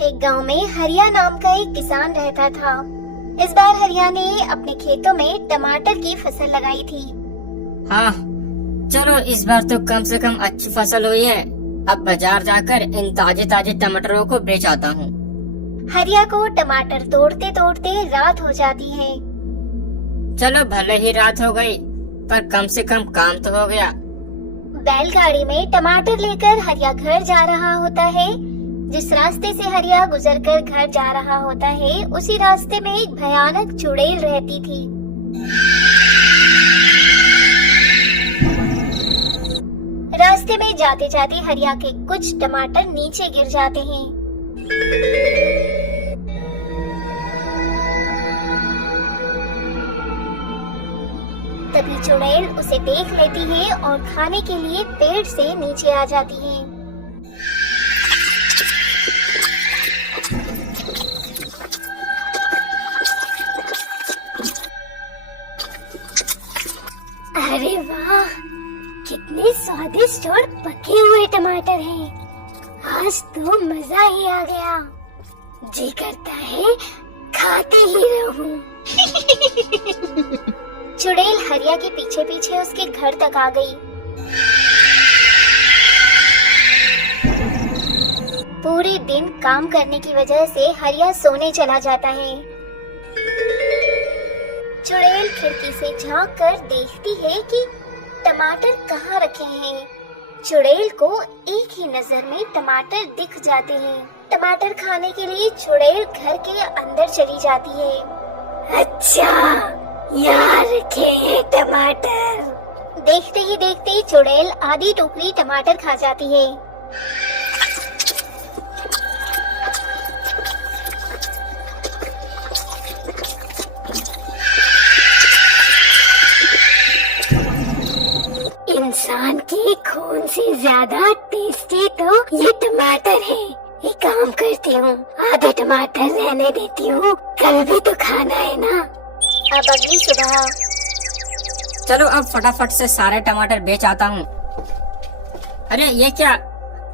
एक गांव में हरिया नाम का एक किसान रहता था। इस बार हरिया ने अपने खेतों में टमाटर की फसल लगाई थी। हाँ, चलो इस बार तो कम से कम अच्छी फसल हुई है। अब बाजार जाकर इन ताजे ताजे टमाटरों को बेच आता हूँ। हरिया को टमाटर तोड़ते तोड़ते रात हो जाती है। चलो भले ही रात हो गई, पर कम से कम काम तो हो गया। बैलगाड़ी में टमाटर लेकर हरिया घर जा रहा होता है। जिस रास्ते से हरिया गुजरकर घर जा रहा होता है, उसी रास्ते में एक भयानक चुड़ैल रहती थी। रास्ते में जाते जाते हरिया के कुछ टमाटर नीचे गिर जाते हैं। तभी चुड़ैल उसे देख लेती है और खाने के लिए पेड़ से नीचे आ जाती है। अरे वाह, कितने स्वादिष्ट और पके हुए टमाटर हैं। आज तो मजा ही आ गया। जी करता है खाते ही रहूं। चुड़ैल हरिया के पीछे पीछे उसके घर तक आ गई। पूरे दिन काम करने की वजह से हरिया सोने चला जाता है। चुड़ैल खिड़की से झांक कर देखती है कि टमाटर कहाँ रखे हैं। चुड़ैल को एक ही नजर में टमाटर दिख जाते हैं। टमाटर खाने के लिए चुड़ैल घर के अंदर चली जाती है। अच्छा, यहाँ रखे हैं टमाटर। देखते ही देखते चुड़ैल आधी टोकरी टमाटर खा जाती है। इंसान के खून से ज्यादा टेस्टी तो ये टमाटर है। एक काम करती हूँ, आधे टमाटर रहने देती हूँ, कल भी तो खाना है ना। अब अगली सुबह। चलो अब फटाफट से सारे टमाटर बेच आता हूँ। अरे ये क्या,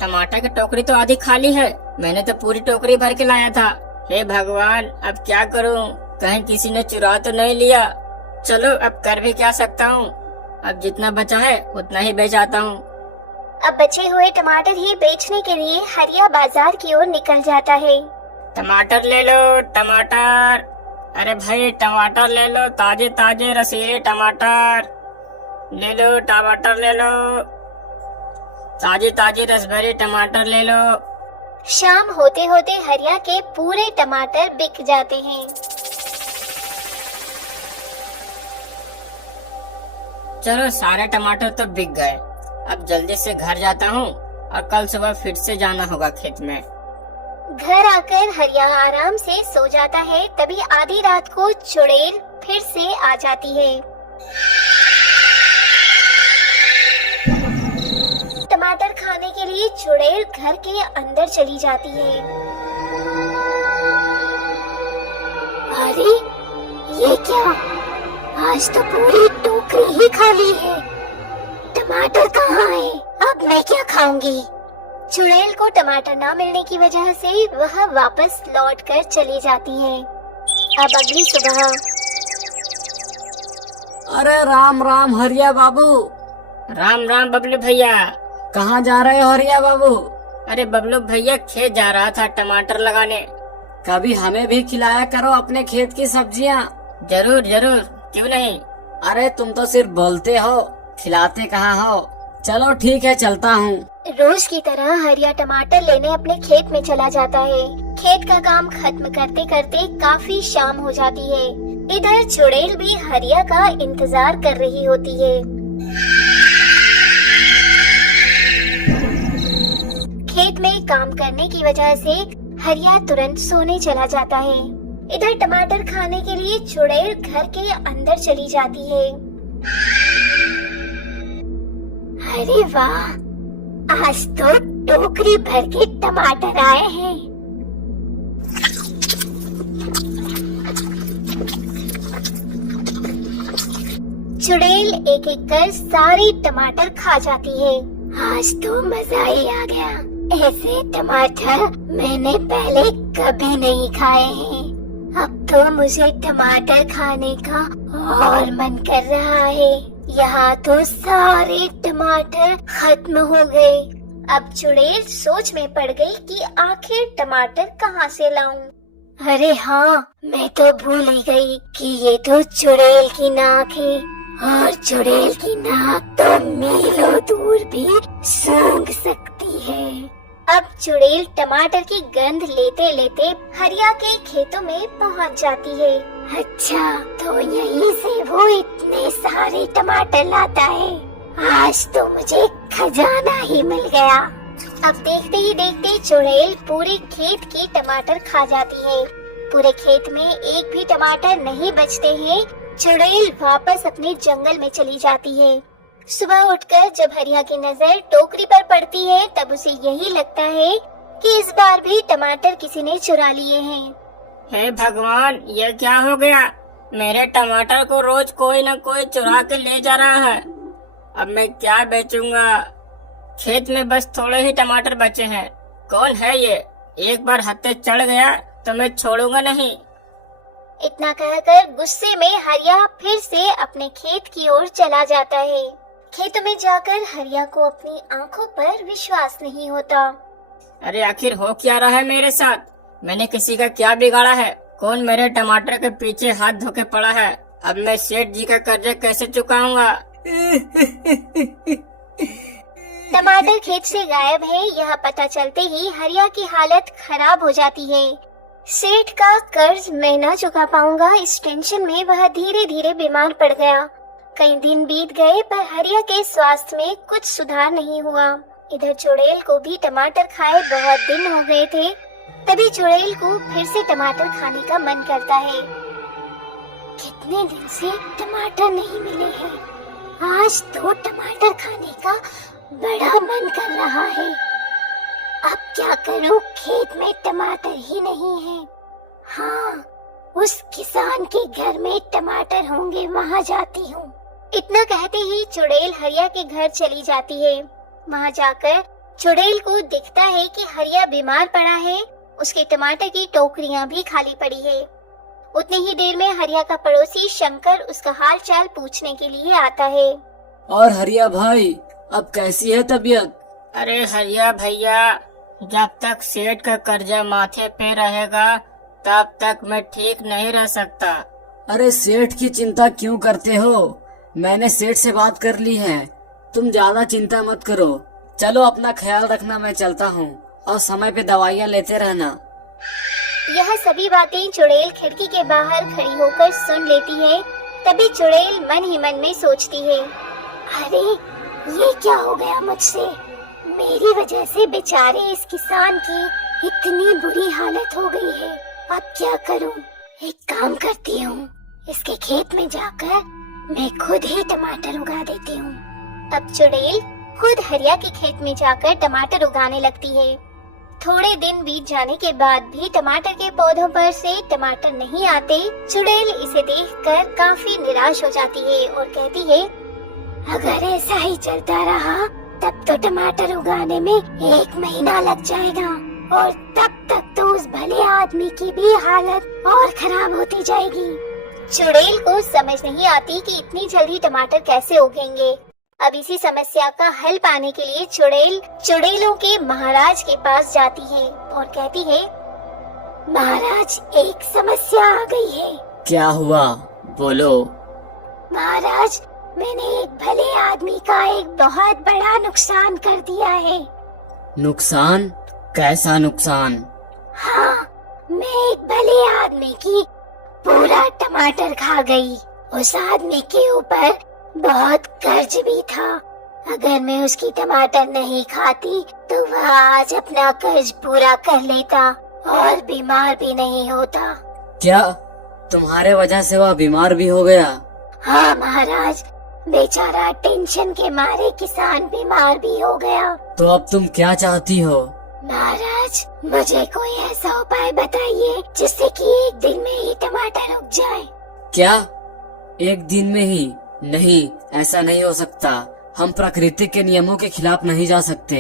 टमाटर की टोकरी तो आधी खाली है। मैंने तो पूरी टोकरी भर के लाया था। हे भगवान, अब क्या करूँ? कहीं किसी ने चुरा तो नहीं लिया। चलो अब कर भी क्या सकता हूँ। अब जितना बचा है उतना ही बेच आता हूँ। अब बचे हुए टमाटर ही बेचने के लिए हरिया बाजार की ओर निकल जाता है। टमाटर ले लो, टमाटर। अरे भाई टमाटर ले लो, ताजे ताजे रसीले टमाटर ले लो। टमाटर ले लो, ताजे ताजे रसभरे टमाटर ले लो। शाम होते होते हरिया के पूरे टमाटर बिक जाते हैं। चलो सारे टमाटर तो बिक गए। अब जल्दी से घर जाता हूँ और कल सुबह फिर से जाना होगा खेत में। घर आकर हरिया आराम से सो जाता है। तभी आधी रात को चुड़ैल फिर से आ जाती है। टमाटर खाने के लिए चुड़ैल घर के अंदर चली जाती है। अरे ये क्या, आज तो पूरी टोकरी ही खाली है। टमाटर कहाँ है? अब मैं क्या खाऊंगी? चुड़ैल को टमाटर ना मिलने की वजह से वह वापस लौटकर चली जाती है। अब अगली सुबह। अरे राम राम हरिया बाबू। राम राम बबलू भैया। कहाँ जा रहे हो हरिया बाबू? अरे बबलू भैया खेत जा रहा था टमाटर लगाने। कभी हमें भी खिलाया करो अपने खेत की सब्जियाँ। जरूर जरूर, क्यों नहीं। अरे तुम तो सिर्फ बोलते हो, खिलाते कहाँ हो। चलो ठीक है, चलता हूँ। रोज की तरह हरिया टमाटर लेने अपने खेत में चला जाता है। खेत का काम खत्म करते करते काफी शाम हो जाती है। इधर चुड़ैल भी हरिया का इंतजार कर रही होती है। खेत में काम करने की वजह से हरिया तुरंत सोने चला जाता है। इधर टमाटर खाने के लिए चुड़ैल घर के अंदर चली जाती है। अरे वाह, आज तो टोकरी भर के टमाटर आए हैं। चुड़ैल एक एक कर सारे टमाटर खा जाती है। आज तो मजा ही आ गया। ऐसे टमाटर मैंने पहले कभी नहीं खाए हैं। अब तो मुझे टमाटर खाने का और मन कर रहा है। यहाँ तो सारे टमाटर खत्म हो गए। अब चुड़ैल सोच में पड़ गई कि आखिर टमाटर कहाँ से लाऊं। अरे हाँ, मैं तो भूल ही गई कि ये तो चुड़ैल की नाक है और चुड़ैल की नाक तो मीलों दूर भी सूंघ सकती है। अब चुड़ैल टमाटर की गंध लेते लेते हरिया के खेतों में पहुंच जाती है। अच्छा, तो यहीं से वो इतने सारे टमाटर लाता है। आज तो मुझे खजाना ही मिल गया। अब देखते ही देखते चुड़ैल पूरे खेत के टमाटर खा जाती है। पूरे खेत में एक भी टमाटर नहीं बचते हैं। चुड़ैल वापस अपने जंगल में चली जाती है। सुबह उठकर जब हरिया की नजर टोकरी पर पड़ती है तब उसे यही लगता है कि इस बार भी टमाटर किसी ने चुरा लिए हैं। हे भगवान, ये क्या हो गया? मेरे टमाटर को रोज कोई न कोई चुरा के ले जा रहा है। अब मैं क्या बेचूंगा? खेत में बस थोड़े ही टमाटर बचे हैं। कौन है ये? एक बार हत्थे चढ़ गया तो मैं छोड़ूंगा नहीं। इतना कहकर गुस्से में हरिया फिर से अपने खेत की ओर चला जाता है। खेत में जाकर हरिया को अपनी आंखों पर विश्वास नहीं होता। अरे आखिर हो क्या रहा है मेरे साथ? मैंने किसी का क्या बिगाड़ा है? कौन मेरे टमाटर के पीछे हाथ धोके पड़ा है? अब मैं सेठ जी का कर्जा कैसे चुकाऊंगा? टमाटर खेत से गायब है, यह पता चलते ही हरिया की हालत खराब हो जाती है। सेठ का कर्ज मैं न चुका पाऊंगा, इस टेंशन में वह धीरे धीरे बीमार पड़ गया। कई दिन बीत गए पर हरिया के स्वास्थ्य में कुछ सुधार नहीं हुआ। इधर चुड़ैल को भी टमाटर खाए बहुत दिन हो गए थे। तभी चुड़ैल को फिर से टमाटर खाने का मन करता है। कितने दिन से टमाटर नहीं मिले हैं, आज तो टमाटर खाने का बड़ा मन कर रहा है। अब क्या करूं, खेत में टमाटर ही नहीं है। हाँ, उस किसान के घर में टमाटर होंगे, वहाँ जाती हूँ। इतना कहते ही चुड़ैल हरिया के घर चली जाती है। वहाँ जाकर चुड़ैल को दिखता है कि हरिया बीमार पड़ा है, उसके टमाटर की टोकरियाँ भी खाली पड़ी है। उतनी ही देर में हरिया का पड़ोसी शंकर उसका हाल चाल पूछने के लिए आता है। और हरिया भाई, अब कैसी है तबीयत? अरे हरिया भैया, जब तक सेठ का कर्जा माथे पे रहेगा तब तक मैं ठीक नहीं रह सकता। अरे सेठ की चिंता क्यों करते हो? मैंने सेठ से बात कर ली है, तुम ज्यादा चिंता मत करो। चलो अपना ख्याल रखना, मैं चलता हूँ और समय पे दवाइयाँ लेते रहना। यह सभी बातें चुड़ैल खिड़की के बाहर खड़ी होकर सुन लेती है। तभी चुड़ैल मन ही मन में सोचती है, अरे ये क्या हो गया मुझसे? मेरी वजह से बेचारे इस किसान की इतनी बुरी हालत हो गई है। अब क्या करूं? एक काम करती हूँ, इसके खेत में जाकर मैं खुद ही टमाटर उगा देती हूँ। अब चुड़ैल खुद हरिया के खेत में जाकर टमाटर उगाने लगती है। थोड़े दिन बीत जाने के बाद भी टमाटर के पौधों पर से टमाटर नहीं आते। चुड़ैल इसे देखकर काफी निराश हो जाती है और कहती है, अगर ऐसा ही चलता रहा तब तो टमाटर उगाने में 1 महीना लग जाएगा और तब तक तो उस भले आदमी की भी हालत और खराब होती जाएगी। चुड़ैल को समझ नहीं आती कि इतनी जल्दी टमाटर कैसे उगेंगे। अब इसी समस्या का हल पाने के लिए चुड़ैल चुड़ैलों के महाराज के पास जाती है और कहती है, महाराज, एक समस्या आ गई है। क्या हुआ, बोलो। महाराज, मैंने एक भले आदमी का एक बहुत बड़ा नुकसान कर दिया है। नुकसान? कैसा नुकसान? हाँ, मैं एक भले आदमी की पूरा टमाटर खा गई। उस आदमी के ऊपर बहुत कर्ज भी था। अगर मैं उसकी टमाटर नहीं खाती तो वह आज अपना कर्ज पूरा कर लेता और बीमार भी नहीं होता। क्या तुम्हारे वजह से वह बीमार भी हो गया? हाँ महाराज, बेचारा टेंशन के मारे किसान बीमार भी हो गया। तो अब तुम क्या चाहती हो? महाराज, मुझे कोई ऐसा उपाय बताइए जिससे कि 1 दिन में ही टमाटर उग जाए। क्या 1 दिन में ही? नहीं, ऐसा नहीं हो सकता। हम प्रकृति के नियमों के खिलाफ नहीं जा सकते।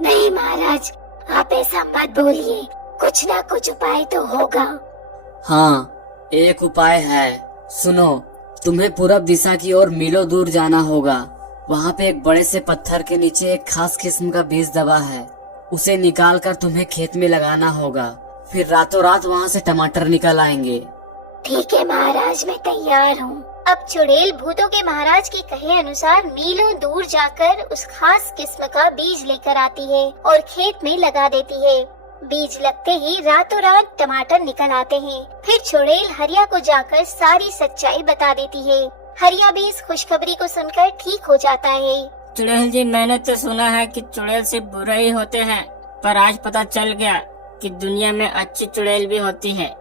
नहीं महाराज, आप ऐसा मत बोलिए, कुछ ना कुछ उपाय तो होगा। हाँ, एक उपाय है। सुनो, तुम्हें पूरब दिशा की ओर मीलों दूर जाना होगा। वहाँ पे एक बड़े से पत्थर के नीचे एक खास किस्म का बीज दबा है। उसे निकाल कर तुम्हें खेत में लगाना होगा। फिर रातों रात वहाँ से टमाटर निकल आएंगे। ठीक है महाराज, मैं तैयार हूँ। अब चुड़ैल भूतों के महाराज के कहे अनुसार मीलों दूर जाकर उस खास किस्म का बीज लेकर आती है और खेत में लगा देती है। बीज लगते ही रातों रात टमाटर निकल आते हैं। फिर चुड़ैल हरिया को जाकर सारी सच्चाई बता देती है। हरिया भी इस खुशखबरी को सुनकर ठीक हो जाता है। चुड़ैल जी, मैंने तो सुना है कि चुड़ैल सिर्फ बुरे ही होते हैं, पर आज पता चल गया कि दुनिया में अच्छी चुड़ैल भी होती है।